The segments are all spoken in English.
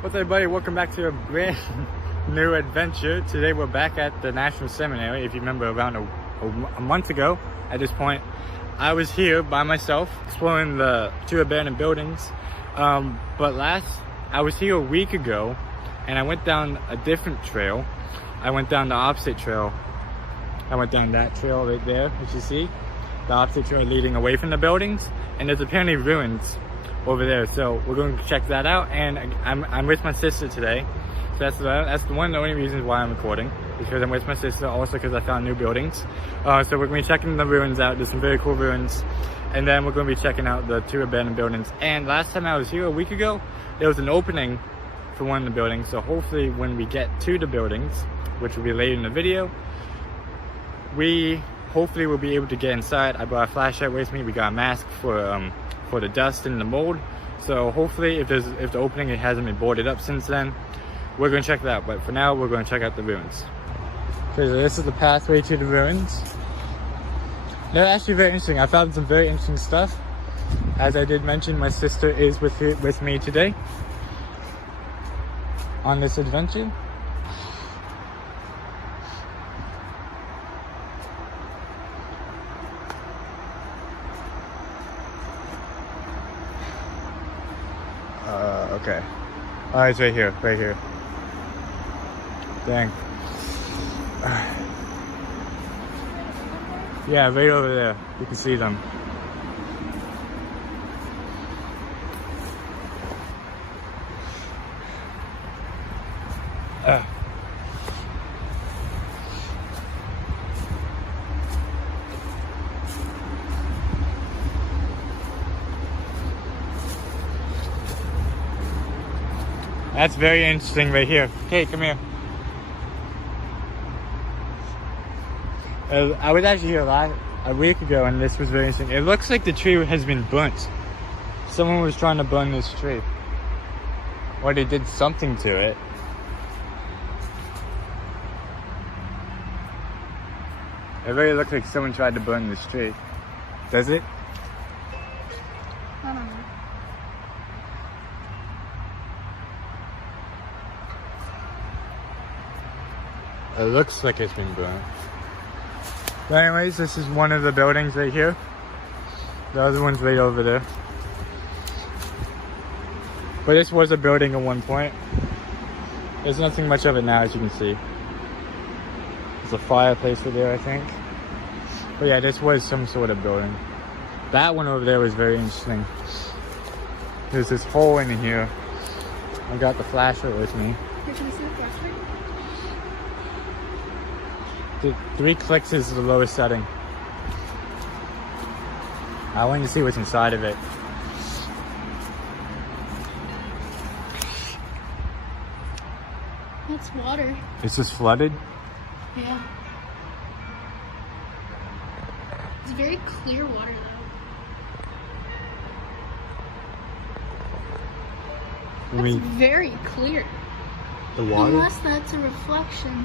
What's up, everybody? Welcome back to a brand new adventure. Today we're back at the National Seminary. If you remember, around a month ago at this point, I was here by myself exploring the two abandoned buildings. But I was here a week ago and I went down a different trail. I went down the opposite trail. I went down that trail right there, as you see. The opposite trail leading away from the buildings. And there's apparently ruins over there, so we're going to check that out. And I'm with my sister today, so that's one of the only reasons why I'm recording, because I'm with my sister, also because I found new buildings. So we're going to be checking the ruins out. There's some very cool ruins, and then we're going to be checking out the two abandoned buildings. And last time I was here a week ago, there was an opening for one of the buildings, so hopefully when we get to the buildings, which will be later in the video, we hopefully will be able to get inside. I brought a flashlight with me. We got a mask for the dust and the mold, so hopefully if the opening hasn't been boarded up since then, we're going to check that out. But for now, we're going to check out the ruins. Okay, so this is the pathway to the ruins. They're actually very interesting. I found some very interesting stuff. As I did mention, my sister is with me today on this adventure. Okay. Oh, it's right here, right here. Dang. Yeah, right over there. You can see them. That's very interesting right here. Okay, come here. I was actually here a week ago and this was very interesting. It looks like the tree has been burnt. Someone was trying to burn this tree. Or they did something to it. It really looks like someone tried to burn this tree. Does it? I don't know. It looks like it's been burnt. But anyways, this is one of the buildings right here. The other one's right over there. But this was a building at one point. There's nothing much of it now, as you can see. There's a fireplace over there, I think. But yeah, this was some sort of building. That one over there was very interesting. There's this hole in here. I got the flashlight with me. Here, can I see the flashlight? The 3 clicks is the lowest setting. I wanted to see what's inside of it. That's water. It's just flooded? Yeah. It's very clear water though. It's very clear. The water? Unless that's a reflection.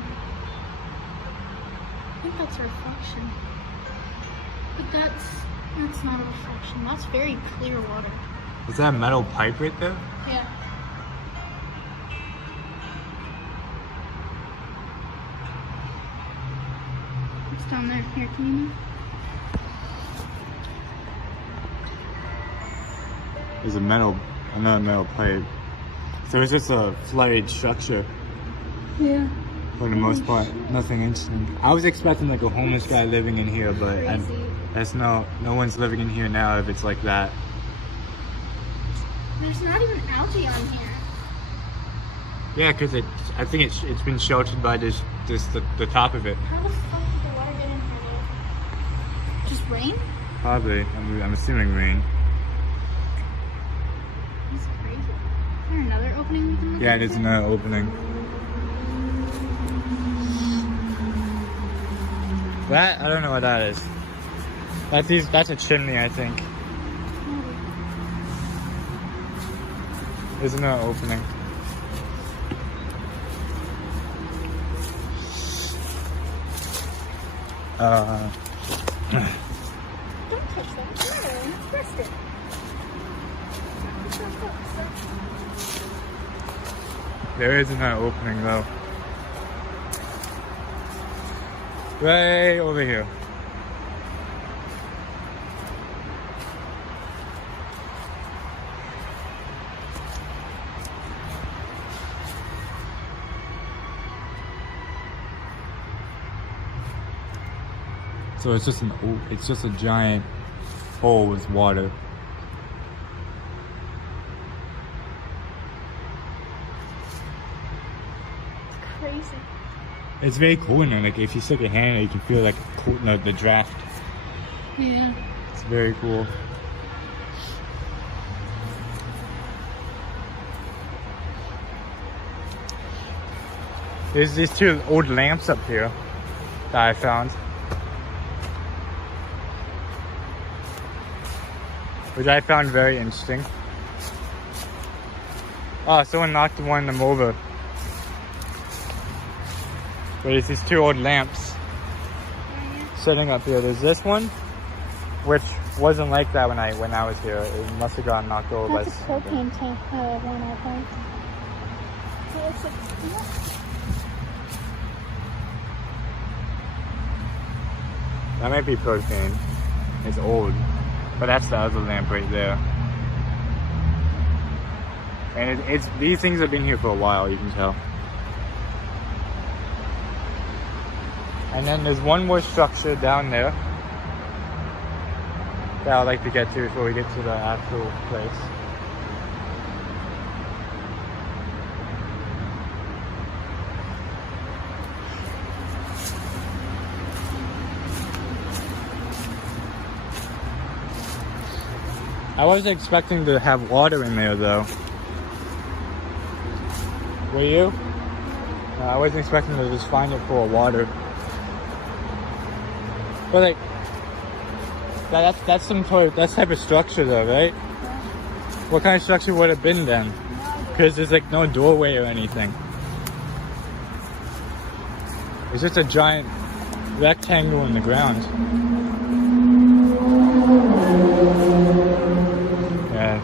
I think that's a reflection. But that's not a reflection. That's very clear water. Is that a metal pipe right there? Yeah. It's down there. Here, can you move? There's another metal pipe. So it's just a flooded structure. Yeah. For the most part, nothing interesting. I was expecting like a homeless guy living in here, but that's no one's living in here now if it's like that. There's not even algae on here. Yeah, because I think it's been sheltered by the top of it. How the fuck did the water get in here though? Just rain? Probably. I'm assuming rain. That's crazy. Is there another opening we can look Yeah, at? there's another opening. That, I don't know what that is. That's a chimney, I think. There's another opening. Don't touch that. No, press it. There isn't an opening though. Right over here. So it's just a giant hole with water. It's crazy. It's very cool, and like if you stick your hand in it, you can feel like cool, the draft. Yeah. It's very cool. There's these two old lamps up here that I found, which I found very interesting. Oh, someone knocked one of them over. But there's these two old lamps sitting up here. There's this one, which wasn't like that when I was here. It must have gotten knocked over by That's a something. propane tank one, I think. Yeah, it's like, That might be propane. It's old, but that's the other lamp right there. And it's these things have been here for a while. You can tell. And then there's one more structure down there that I'd like to get to before we get to the actual place. I wasn't expecting to have water in there though. Were you? No, I wasn't expecting to just find it full of water. But like, that's some type of structure though, right? What kind of structure would it have been then? Because there's like no doorway or anything. It's just a giant rectangle in the ground. Yeah.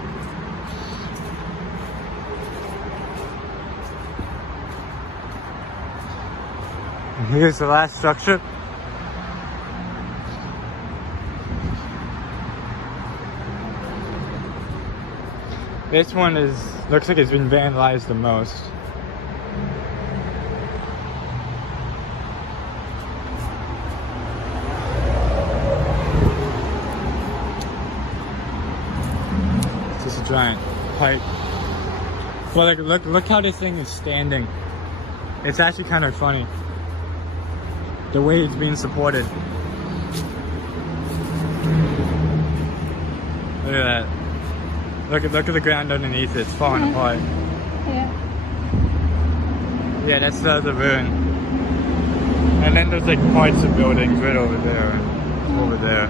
And here's the last structure. This one looks like it's been vandalized the most. It's just a giant pipe. But like, look how this thing is standing. It's actually kind of funny. The way it's being supported. Look at that. Look at the ground underneath it. It's falling apart. yeah. Yeah, that's the other ruin. And then there's like parts of buildings right over there and over there.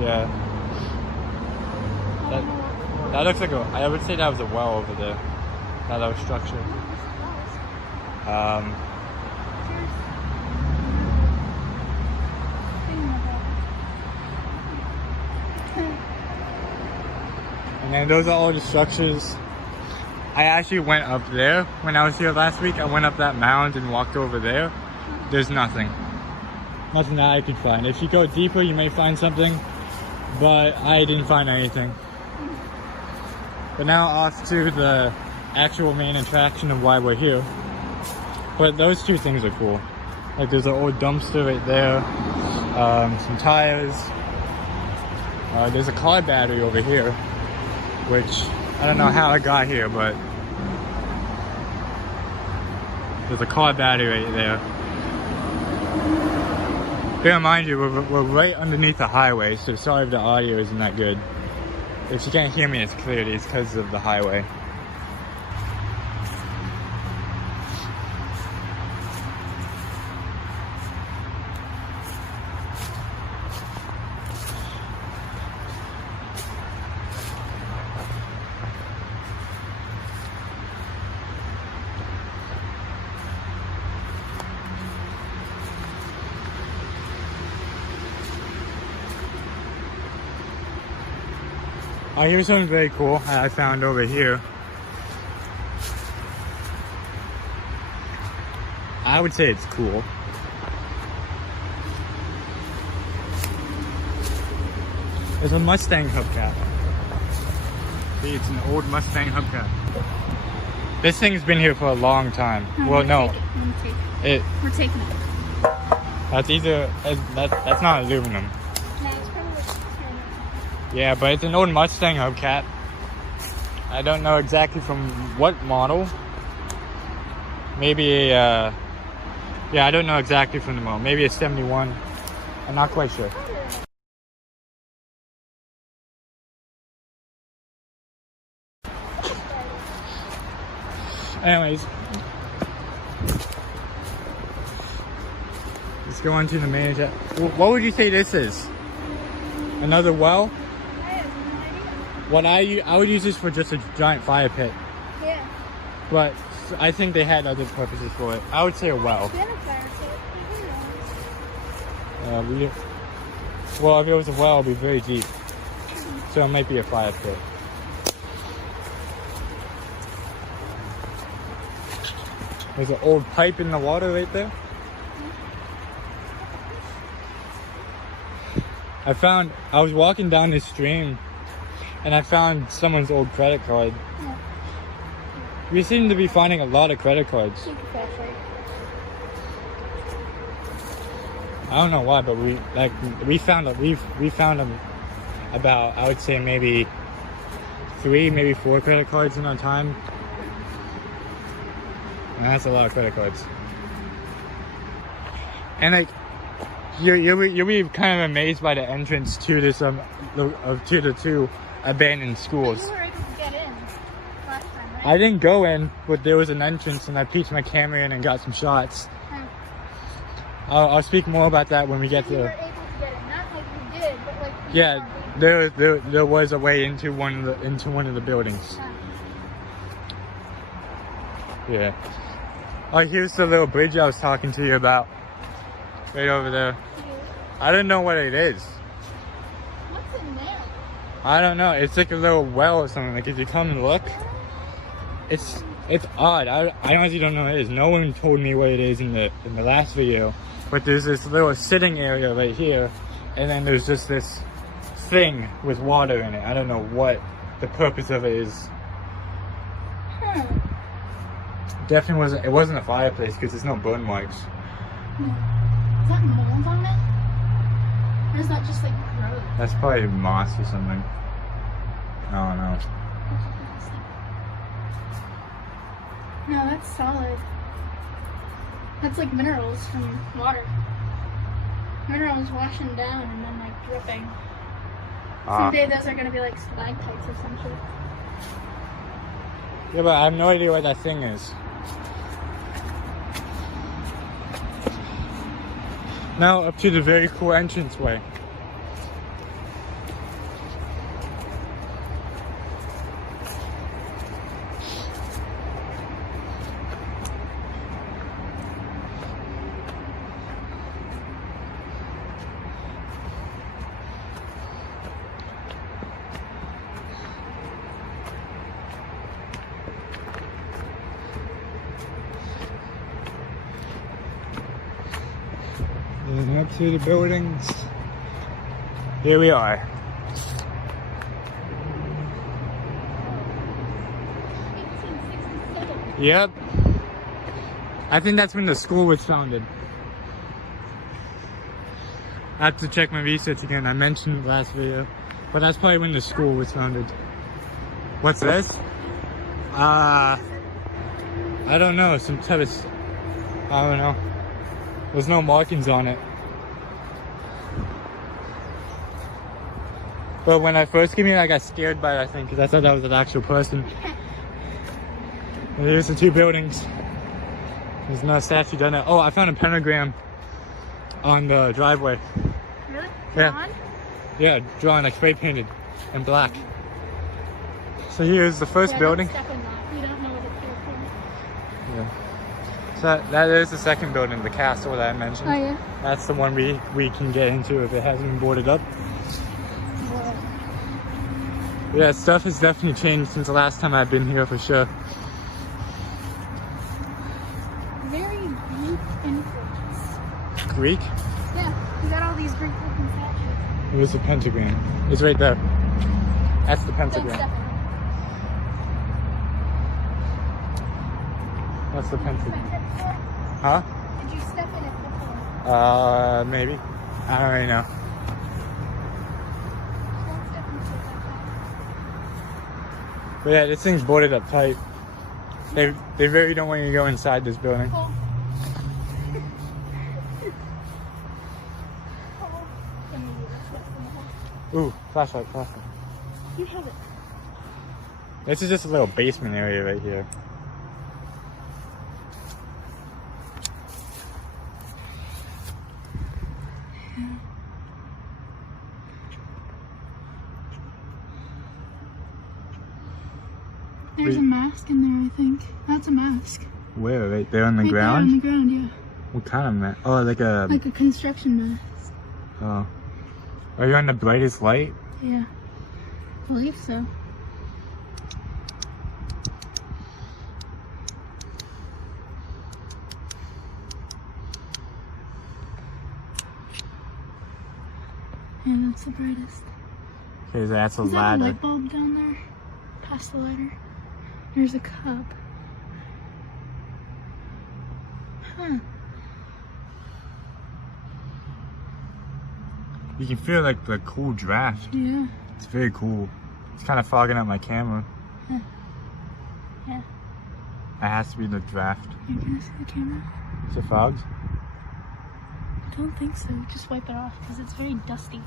Yeah. That looks like I would say that was a well over there. That other structure. And then those are all the structures. I actually went up there when I was here last week. I went up that mound and walked over there. There's nothing. Nothing that I could find. If you go deeper, you may find something, but I didn't find anything. But now off to the actual main attraction of why we're here. But those two things are cool. Like there's an old dumpster right there, some tires. There's a car battery over here, which I don't know how it got here, but there's a car battery right there. Bear in mind you, we're right underneath the highway, so sorry if the audio isn't that good. If you can't hear me as clearly, it's because of the highway. Oh, here's something very cool I found over here. I would say it's cool. There's a Mustang hubcap. See, it's an old Mustang hubcap. This thing's been here for a long time. Well, no. We're taking it. That's either that's not aluminum. No, it's probably Yeah, but it's an old Mustang hubcap. I don't know exactly from what model. Maybe a yeah, I don't know exactly from the model. Maybe a 71. I'm not quite sure. Anyways, let's go on to the main chat. What would you say this is? Another well? I have no idea. I would use this for just a giant fire pit. Yeah. But I think they had other purposes for it. I would say a well. It's been a fire pit. Well, if it was a well, it would be very deep. So it might be a fire pit. There's an old pipe in the water right there. I was walking down this stream and I found someone's old credit card. We seem to be finding a lot of credit cards. I don't know why, but we found them about, I would say maybe 3, maybe 4 credit cards in our time. And that's a lot of credit cards. And like, you'll be kind of amazed by the entrance to this to the 2 abandoned schools. You were able to get in last time, right? I didn't go in, but there was an entrance, and I peeked my camera in and got some shots. I'll speak more about that when we get You to. were able to get in, not like you did, but like. Yeah, there was a way into one of the buildings. Yeah. Oh, here's the little bridge I was talking to you about. Right over there. I don't know what it is. What's in there? I don't know. It's like a little well or something. Like if you come and look, it's odd. I honestly don't know what it is. No one told me what it is in the last video. But there's this little sitting area right here, and then there's just this thing with water in it. I don't know what the purpose of it is. Definitely wasn't a fireplace because there's no burn marks. Is that mold on it? Or is that just like growth? That's probably moss or something. I don't know. No, that's solid. That's like minerals from water. Minerals washing down and then like dripping. Someday those are gonna be like stalactites or some shit. Yeah, but I have no idea what that thing is. Now up to the very cool entranceway. And up to the buildings. Here we are. 1867. Yep. I think that's when the school was founded. I have to check my research again. I mentioned it last video. But that's probably when the school was founded. What's this? I don't know. Some type of... I don't know. There's no markings on it. But when I first came here, I got scared by it, I think, because I thought that was an actual person. And here's the 2 buildings. There's no statue down there. Oh, I found a pentagram on the driveway. Really? Yeah. Drawn? Yeah, drawn, like spray painted in black. So here's the first building. Step in that. We don't know what it's here for. Yeah. So that is the second building, the castle that I mentioned. Oh yeah? That's the one we can get into if it hasn't been boarded up. Yeah, stuff has definitely changed since the last time I've been here for sure. Very Greek influence. Greek? Yeah, you got all these Greek looking statues. Where's the pentagram? It's right there. That's the Don't step pentagram. in it. That's the Did you step pentagram. in it before? Huh? Did you step in it before? Maybe. I don't really know. Don't step into it like But yeah, this thing's boarded up tight. They really don't want you to go inside this building. that. Oh. Oh. Let me do this. What's in the hole? Ooh, flashlight. You have it. This is just a little basement area right here. There's a mask in there, I think. That's a mask. Where? Right there on the Right there ground? on the ground, yeah. What kind of mask? Oh, like a... Like a construction mask. Oh. Are you on the brightest light? Yeah. I believe so. Yeah, that's the brightest. Okay, that's a Is that a ladder. light bulb down there? Past the ladder? There's a cup. Huh. You can feel like the cool draft. Yeah. It's very cool. It's kind of fogging up my camera. Huh. Yeah. It has to be the draft. You're gonna see the camera? Is it fogged? I don't think so. Just wipe it off because it's very dusty.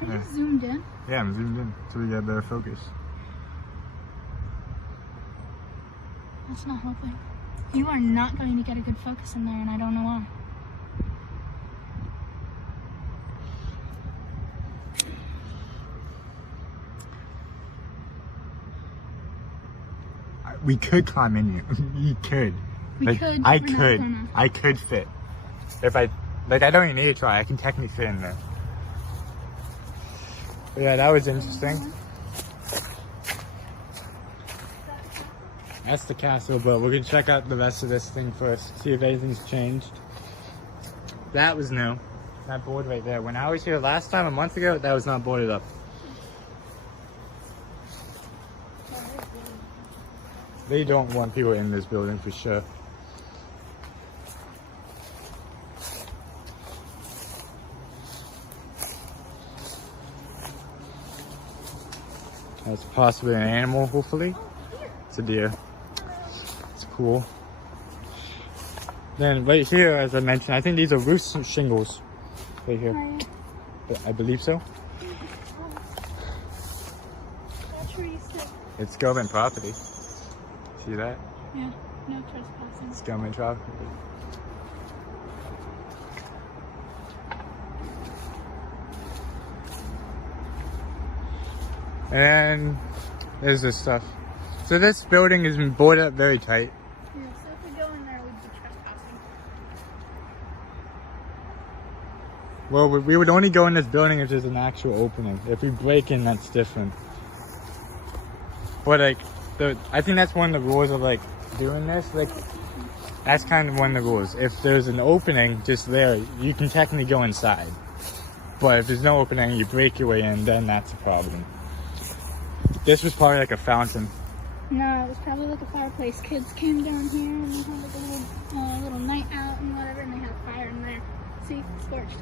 Are you Yeah. zoomed in? Yeah, I'm zoomed in so we get better focus. That's not helping. You are not going to get a good focus in there, and I don't know why. We could climb in here. We could. We could, I but we're not could. gonna. I could fit. If I don't even need to try. I can technically fit in there. But yeah, that was interesting. That's the castle, but we're gonna check out the rest of this thing first. See if anything's changed. That was new. That board right there. When I was here last time, a month ago, that was not boarded up. They don't want people in this building for sure. That's possibly an animal, hopefully. It's a deer. It's cool. Then right here, as I mentioned, I think these are roof shingles. Right here. I believe so. It's government property. See that? Yeah, no trespassing. It's government property. And there's this stuff. So this building has been boarded up very tight. Yeah, so if we go in there, we'd be trespassing. Well, we would only go in this building if there's an actual opening. If we break in, that's different. But like, I think that's one of the rules of like doing this. Like, that's kind of one of the rules. If there's an opening just there, you can technically go inside. But if there's no opening, you break your way in, then that's a problem. This was probably like a fountain. No, it was probably like a fireplace. Kids came down here and they had like a little night out and whatever, and they had a fire in there. See, scorched.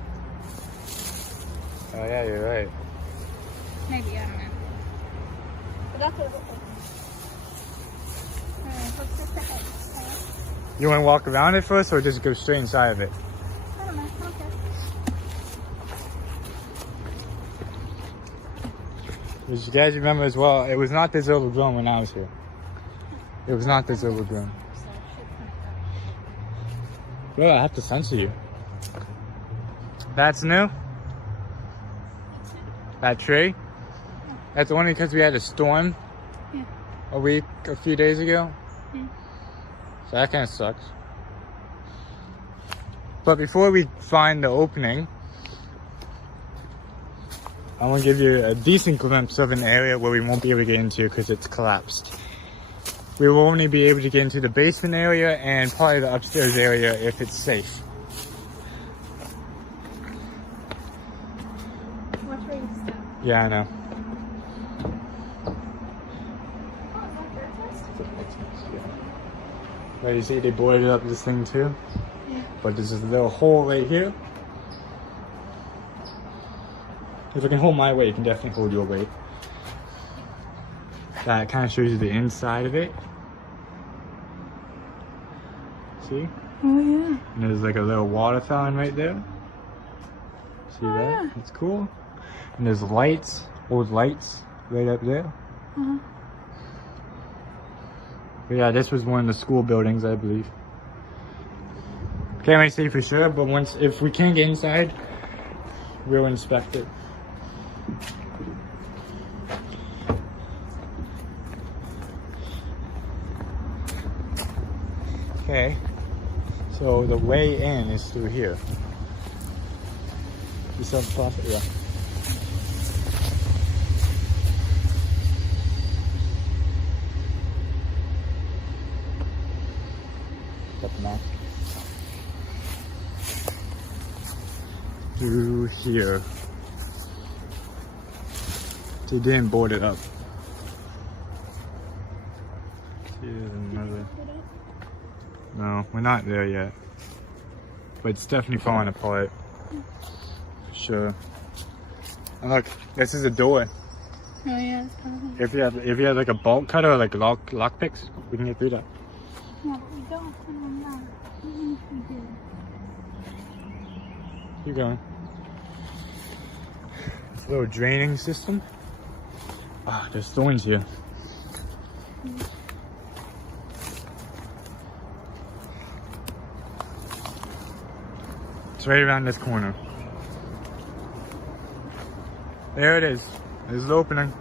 Oh yeah, you're right. Maybe, I don't know. But that's what it looked like. Alright, let's just ahead. You want to walk around it first, or just go straight inside of it? I don't know. Okay. As you guys remember as well, it was not this overgrown when I was here. It was not this overgrown. Well, I have to censor you. That's new? That tree? That's only because we had a storm Yeah. a few days ago. Yeah. So that kind of sucks. But before we find the opening, I want to give you a decent glimpse of an area where we won't be able to get into because it's collapsed. We will only be able to get into the basement area and probably the upstairs area if it's safe. Watch where you step. Yeah, I know. Well, you see they boarded up this thing too? Yeah. But there's this little hole right here. If I can hold my weight, you can definitely hold your weight. That kind of shows you the inside of it. See? Oh yeah. And there's like a little water fountain right there. See that? Yeah. It's cool. And there's lights, old lights right up there. Uh-huh. But yeah, this was one of the school buildings, I believe. Can't really say for sure, but if we can't get inside, we'll inspect it. Okay, so the way in is through here. You saw the top? Yeah. Got the map. Through here. They didn't board it up. Here's another. No, we're not there yet. But it's definitely falling apart. For sure. And look, this is a door. Oh yeah, it's probably. If you have like a bolt cutter or like lock picks, we can get through that. No, but we don't put them down. Even if we did. Keep going. It's a little draining system. Ah, there's thorns here. It's right around this corner. There it is. There's the opening.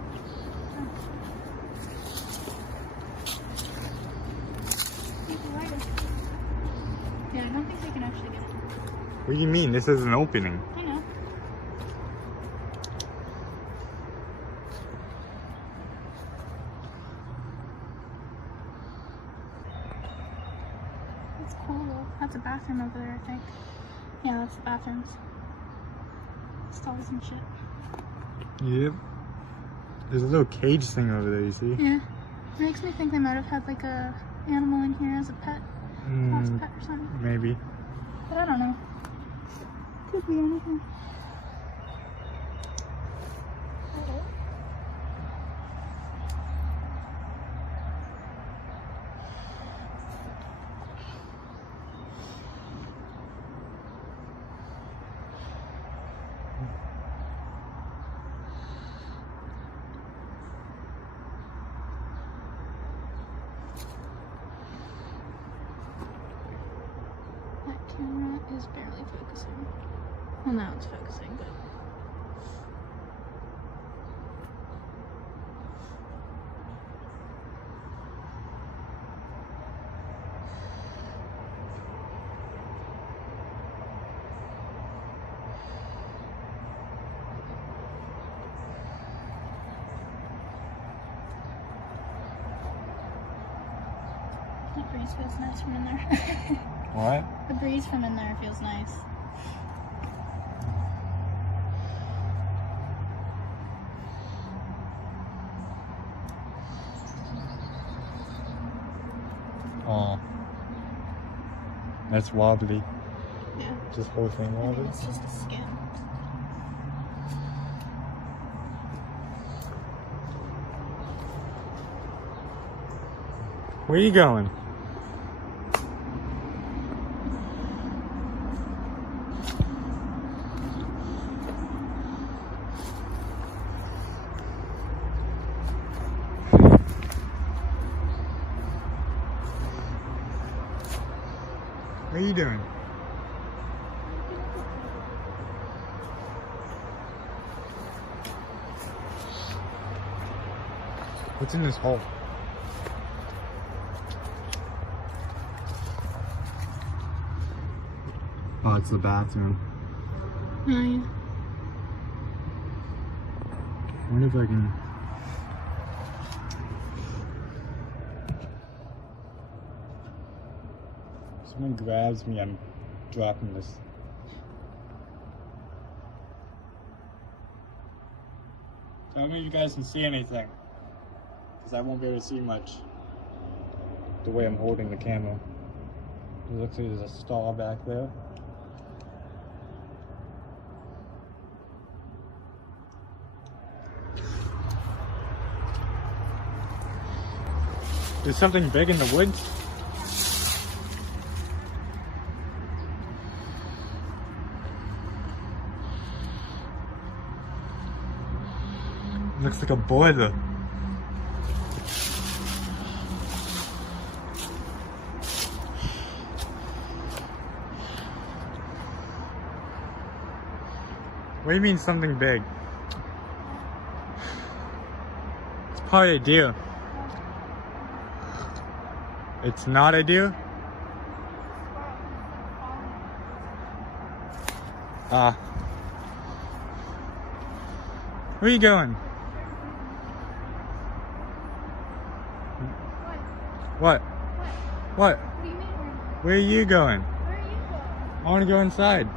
Yeah, I don't think we can actually get in. What do you mean? This is an opening. I know. That's cool. That's a bathroom over there, I think. Yeah, that's the bathrooms. Stalls and shit. Yep. There's a little cage thing over there, you see? Yeah. It makes me think they might have had like a animal in here as a pet. Lost pet or something. Maybe. But I don't know. Could be anything. That camera is barely focusing. Well, now it's focusing, but. That breeze feels nice from in there. What? The breeze from in there feels nice. Oh. That's wobbly. Yeah. This whole thing I think wobbly. it's just a skin. Where are you going? What are you doing? What's in this hole? Oh, it's the bathroom. Oh, yeah. I wonder if I can. If someone grabs me, I'm dropping this. Tell me if you guys can see anything, because I won't be able to see much the way I'm holding the camera. It looks like there's a stall back there. There's something big in the woods. Looks like a boiler. What do you mean something big? It's probably a deer. It's not a deer? Where are you going? What? What? What do you mean? Where are you going? Where are you going? I want to go inside.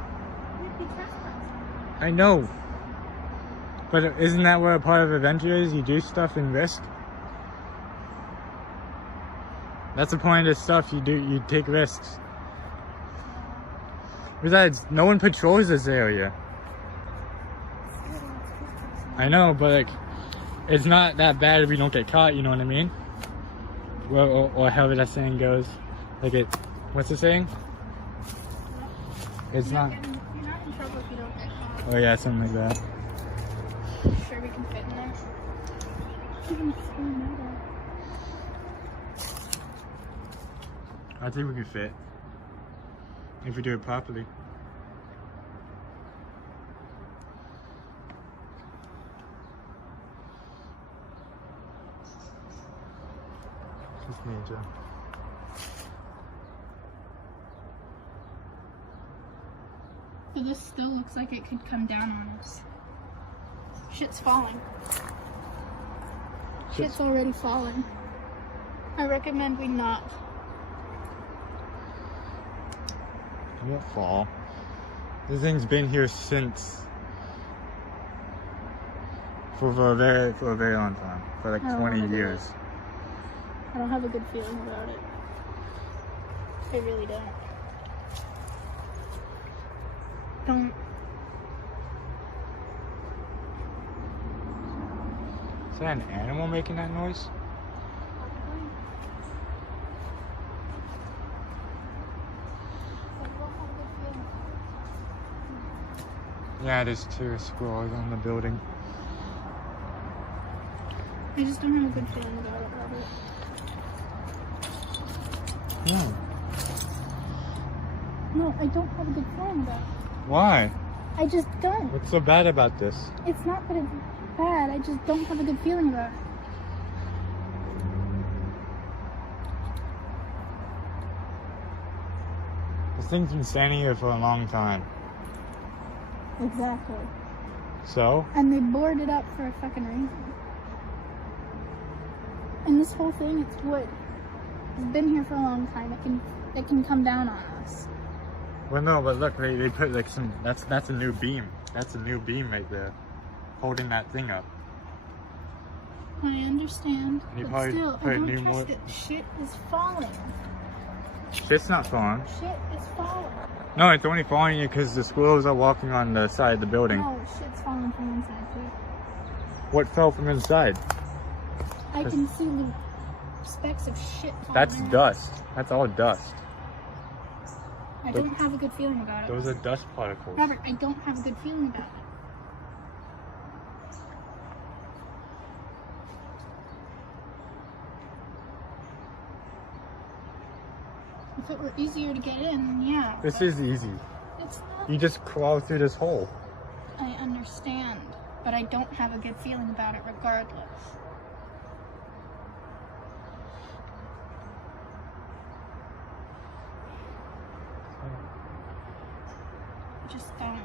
You'd be trespassing. I know. But isn't that what a part of adventure is? You do stuff and risk? That's the point of this stuff. You take risks. Besides, no one patrols this area. I know, but like, it's not that bad if we don't get caught, you know what I mean? Well, or however that saying goes. Like what's the saying? It's You're not. not in trouble if you don't get caught. Oh yeah, something like that. Sure we can fit in there? You can screw metal. I think we can fit. If we do it properly. Just me and Joe. So this still looks like it could come down on us. Shit's falling. Shit's already falling. I recommend we not. It won't fall. This thing's been here since for a very long time. For like I don't 20 wanna do years. it. I don't have a good feeling about it. I really don't. Don't. Is that an animal making that noise? Yeah, there's two squirrels on the building. I just don't have a good feeling about it, Robert. No. No, I don't have a good feeling about it. Why? I just don't. What's so bad about this? It's not that it's bad, I just don't have a good feeling about it. This thing's been standing here for a long time. Exactly. So? And they boarded up for a fucking reason. And this whole thing, it's wood. It's been here for a long time. It can come down on us. Well, no, but look, they put like some. That's a new beam. That's a new beam right there, holding that thing up. I understand, And you but probably still, put I a new don't more. trust it. Shit is falling. Shit's not falling. Shit is falling. No, it's only falling here because the squirrels are walking on the side of the building. No, shit's falling from inside too. What fell from inside? I can see the specks of shit falling. That's around. dust. That's all dust. I don't have a good feeling about it. Those are dust particles. Robert, I don't have a good feeling about it. If it were easier to get in, then yeah. This but is easy. It's not. You just crawl through this hole. I understand, but I don't have a good feeling about it regardless. I just don't.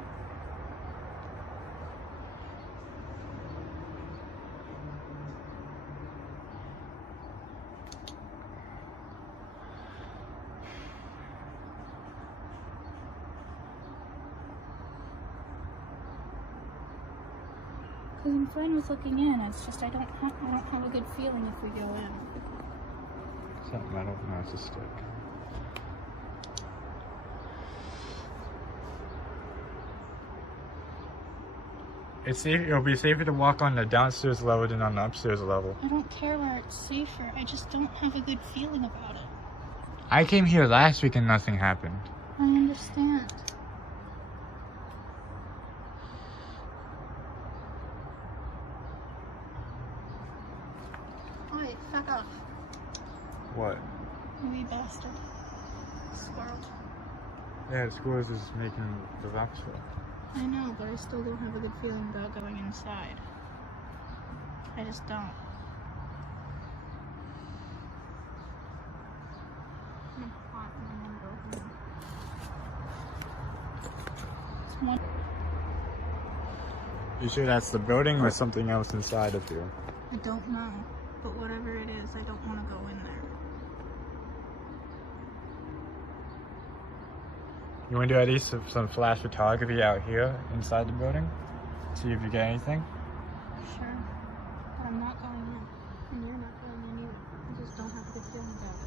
Because I'm fine with looking in. It's just I don't have a good feeling if we go in. Is that metal? No, it's a stick. It'll be safer to walk on the downstairs level than on the upstairs level. I don't care where it's safer. I just don't have a good feeling about it. I came here last week and nothing happened. I understand. Wait, fuck off. What? You wee bastard. Squirrel. Yeah, the squirrels is making the rocks fall. I know, but I still don't have a good feeling about going inside. I just don't. I'm hot and I want to go home. It's one. You sure that's the building or something else inside of here? I don't know, but whatever it is, I don't want to go in there. You want to do at least some flash photography out here inside the building? See if you get anything? Sure. But I'm not going in. And you're not going in either. I just don't have a good feeling about it.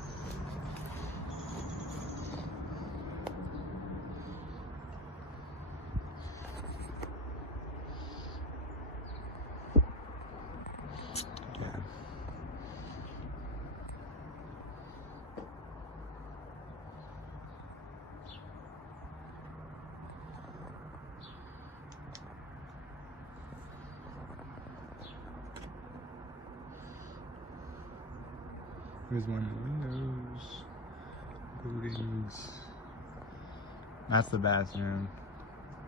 Here's one of the windows. Buildings. That's the bathroom.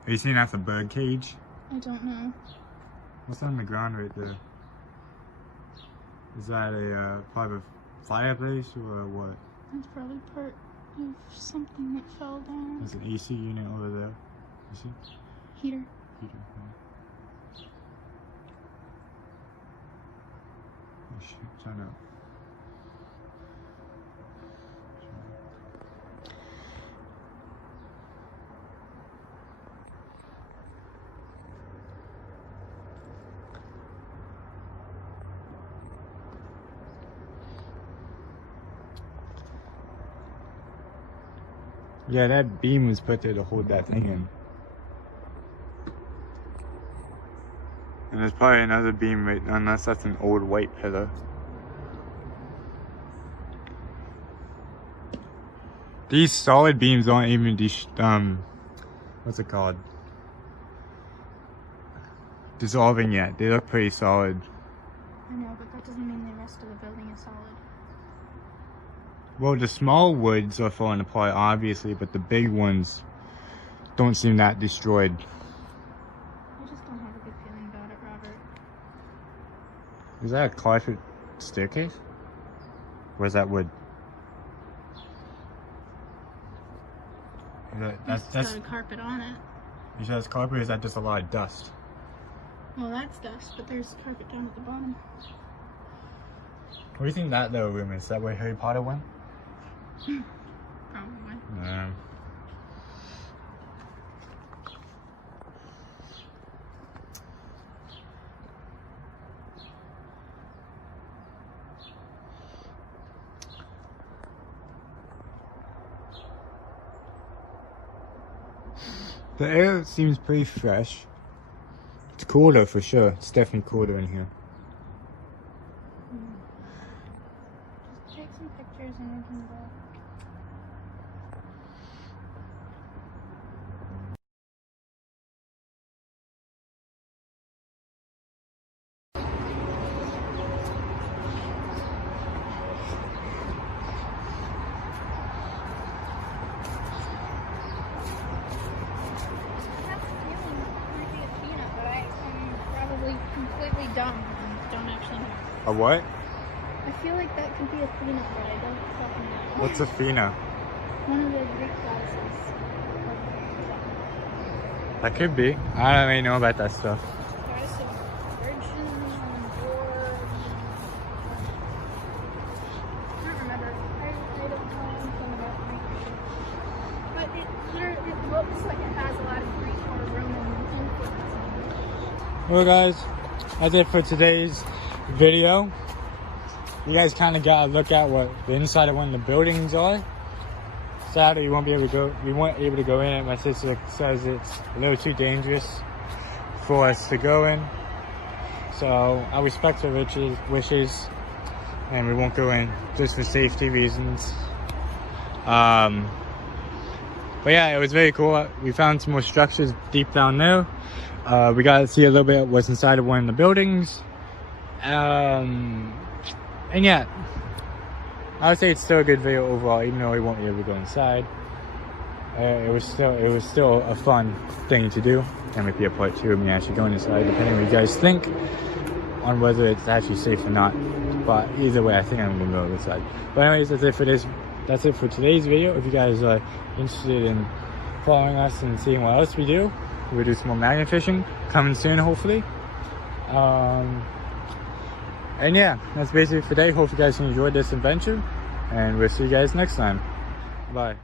Are you seeing that's a bird cage? I don't know. What's on the ground right there? Is that a part of a fireplace or what? That's probably part of something that fell down. There's an AC unit over there. You see? Heater. Heater. Oh shit, turn up. Yeah, that beam was put there to hold that thing in. And there's probably another beam right, unless that's an old white pillar. These solid beams aren't even what's it called? Dissolving yet. They look pretty solid. I know, but that doesn't mean the rest of the building is solid. Well, the small woods are falling apart, obviously, but the big ones don't seem that destroyed. I just don't have a good feeling about it, Robert. Is that a carpet staircase? Or is that wood? That's got a carpet on it. You sure that's carpet, or is that just a lot of dust? Well, that's dust, but there's carpet down at the bottom. What do you think that little room is? Is that where Harry Potter went? Probably. Yeah. The air seems pretty fresh. It's cooler for sure. It's definitely cooler in here. Just take some pictures and we can go. Completely dumb and don't actually know. A what? I feel like that could be a peanut, but I don't fucking know. What's a fina? One of the Greek goddesses. That could be. I don't really know about that stuff. Goddess of virgin and war. I don't remember. I don't know anything about Greek shit. But it looks like it has a lot of Greek or Roman influence. Well guys, that's it for today's video. You guys kind of got a look at what the inside of one of the buildings are. Sadly, we weren't able to go in it. My sister says it's a little too dangerous for us to go in. So I respect her wishes, and we won't go in just for safety reasons. But yeah, it was very cool. We found some more structures deep down there. We got to see a little bit of what's inside of one of the buildings. And yeah, I would say it's still a good video overall, even though we won't be able to go inside. It was still a fun thing to do. There might be a part 2 of me actually going inside, depending on what you guys think on whether it's actually safe or not. But either way, I think I'm gonna go inside. But anyways, that's it for today's video. If you guys are interested in following us and seeing what else we do, we'll do some more magnet fishing coming soon, hopefully. And yeah, that's basically it for today. Hope you guys enjoyed this adventure, and we'll see you guys next time. Bye.